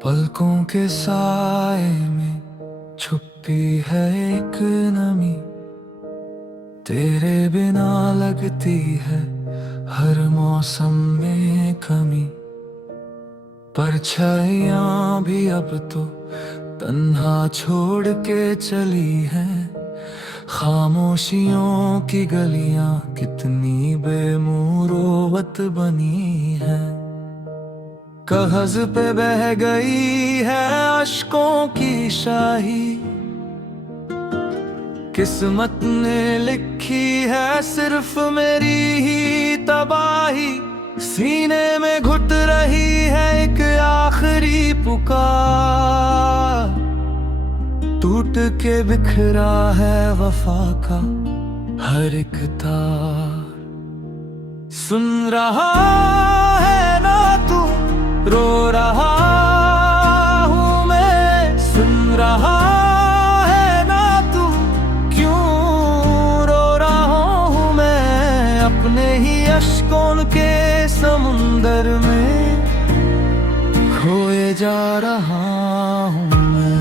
पलकों के साए में छुपी है एक नमी, तेरे बिना लगती है हर मौसम में कमी। परछाइयां भी अब तो तन्हा छोड़ के चली हैं, खामोशियों की गलियां कितनी बेमुरोवत बनी हैं। कागज पे बह गई है अश्कों की शाही, किस्मत ने लिखी है सिर्फ मेरी ही तबाही। सीने में घुट रही है एक आखिरी पुकार, टूट के बिखरा है वफा का हर एक तार। सुन रहा है ना तू, रो रहा हूँ मैं। सुन रहा है ना तू, क्यों रो रहा हूँ मैं। अपने ही अश्कों के समुंदर में खोए जा रहा हूँ मैं।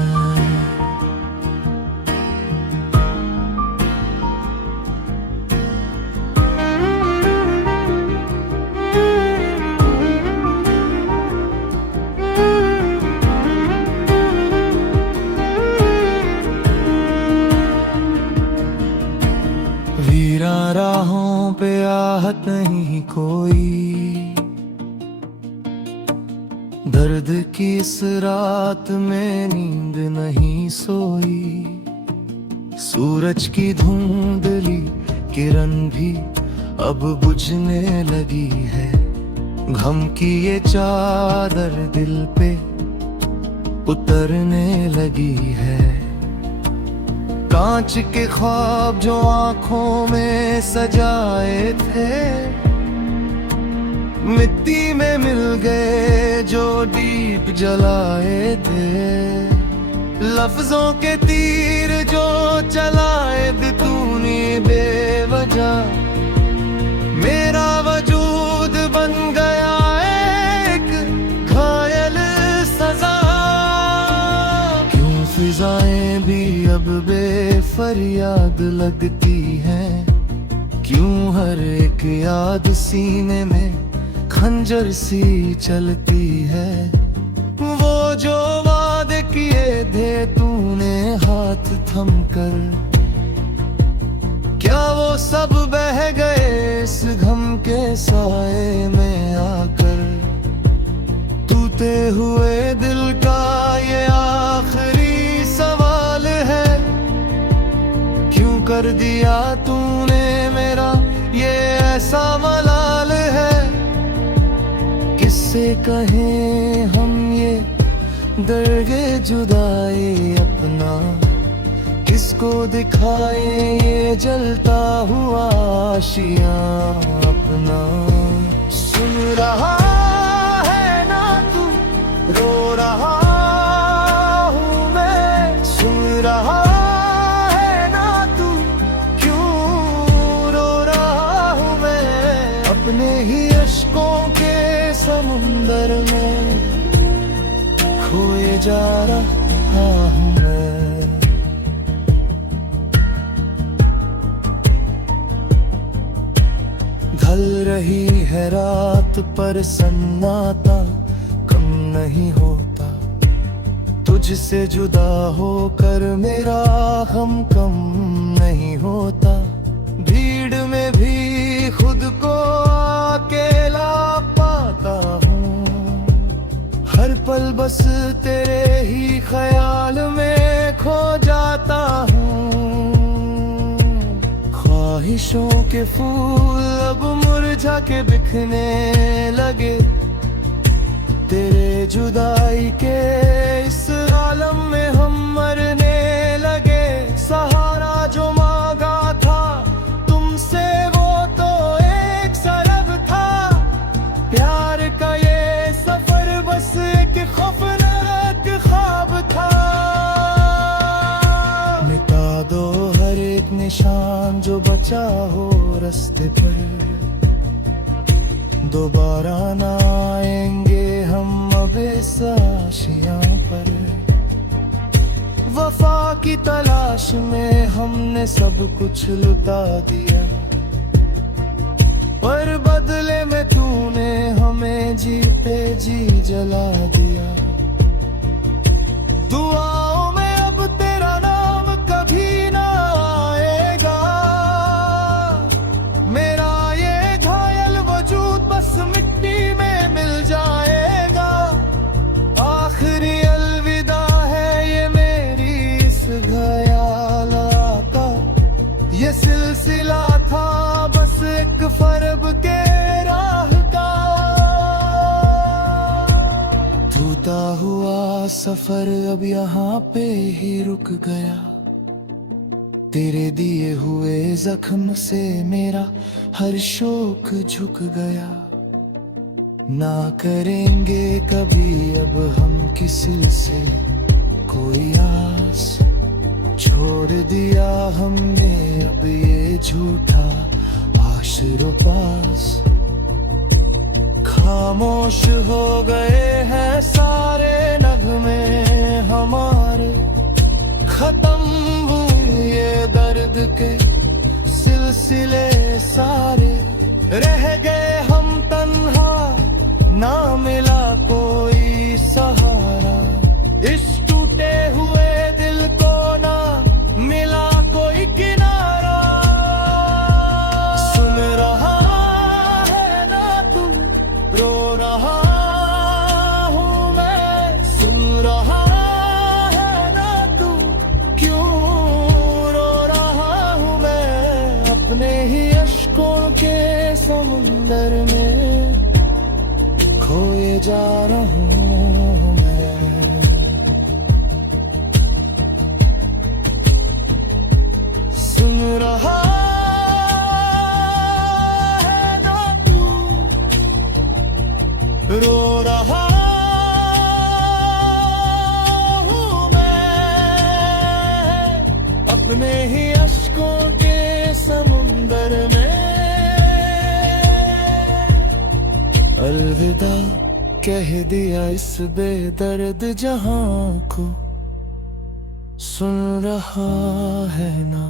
वीरा राहों पे आहत नहीं कोई, दर्द की इस रात में नींद नहीं सोई। सूरज की धुंधली किरण भी अब बुझने लगी है, गम की ये चादर दिल पे उतरने लगी है। कांच के ख्वाब जो आंखों में सजाए थे, मिट्टी में मिल गए जो दीप जलाए थे। लफ्जों के तीर जो चलाए थे तूने बेवजह, मेरा वजूद बन गया एक घायल सजा। क्यों फिजाएं भी अब बेफरियाद लगती हैं, क्यों हर एक याद सीने में खंजर सी चलती है। वो जो वादे किए थे तूने हाथ थम कर, क्या वो सब बह गए इस गम के साए में आकर। टूटे हुए दिल का ये आखिरी सवाल है, क्यों कर दिया तूने मेरा ये ऐसा मलाल है। किससे कहें हम ये दर्गे जुदाई अपना, किसको दिखाए ये जलता हुआ आशियाँ अपना। सुन रहा है ना तू, रो रहा हूँ मैं। सुन रहा है ना तू, क्यों रो रहा हूँ मैं। अपने ही अश्कों के समुंदर में खोए जा रहा हूँ मैं। ढल रही है रात पर सन्नाटा कम नहीं होता, तुझसे जुदा होकर मेरा गम कम नहीं होता। भीड़ में भी खुद को अकेला पाता हूँ, हर पल बस तेरे ही ख्याल में खो जाता हूँ। ख्वाहिशों के फूल अब मुरझा के बिखने लगे, तेरे जुदाई के इस आलम में हम मरने लगे। सहारा जो मांगा था तुमसे वो तो एक सरब था, प्यार का ये सफर बस एक खौफनाक ख्वाब था। मिटा दो हर एक निशान जो बचा हो रास्ते पर, दोबारा ना आएंगे हम अब अब इस आशियां पर। वफा की तलाश में हमने सब कुछ लुटा दिया, पर बदले में तूने हमें जी पे जी जला दिया। दुआओं में अब तेरा नाम कभी ना आएगा, मेरा ये घायल वजूद बस मिट्टी में मिल जाएगा। आखिरी अलविदा है ये मेरी इस ख्याल का, ये सिलसिला था बस एक फर्ब के राह का। टूटा हुआ सफर अब यहाँ पे ही रुक गया, तेरे दिए हुए जख्म से मेरा हर शौक झुक गया। ना करेंगे कभी अब हम किसी से कोई आस, छोड़ दिया हमने अब ये झूठा आशिरो पास। खामोश हो गए हैं सारे नगमे हमारे, खत्म हुए ये दर्द के सिलसिले सारे। रह गए हम तन्हा, ना मिला कोई सहारा, इस टूटे हुए दिल को ना मिला कोई किनारा। सुन रहा है ना तू, रो रहा हूँ मैं, सुन रहा है ना तू, क्यों रो रहा हूँ मैं। अपने ही अश्कों के समुंदर में खोए जा रहा हूँ मैं। सुन रहा है ना तू, रो रहा हूँ मैं, अपने ही अश्कों के समुंदर में। अलविदा कह दिया इस बेदर्द जहां को, सुन रहा है ना।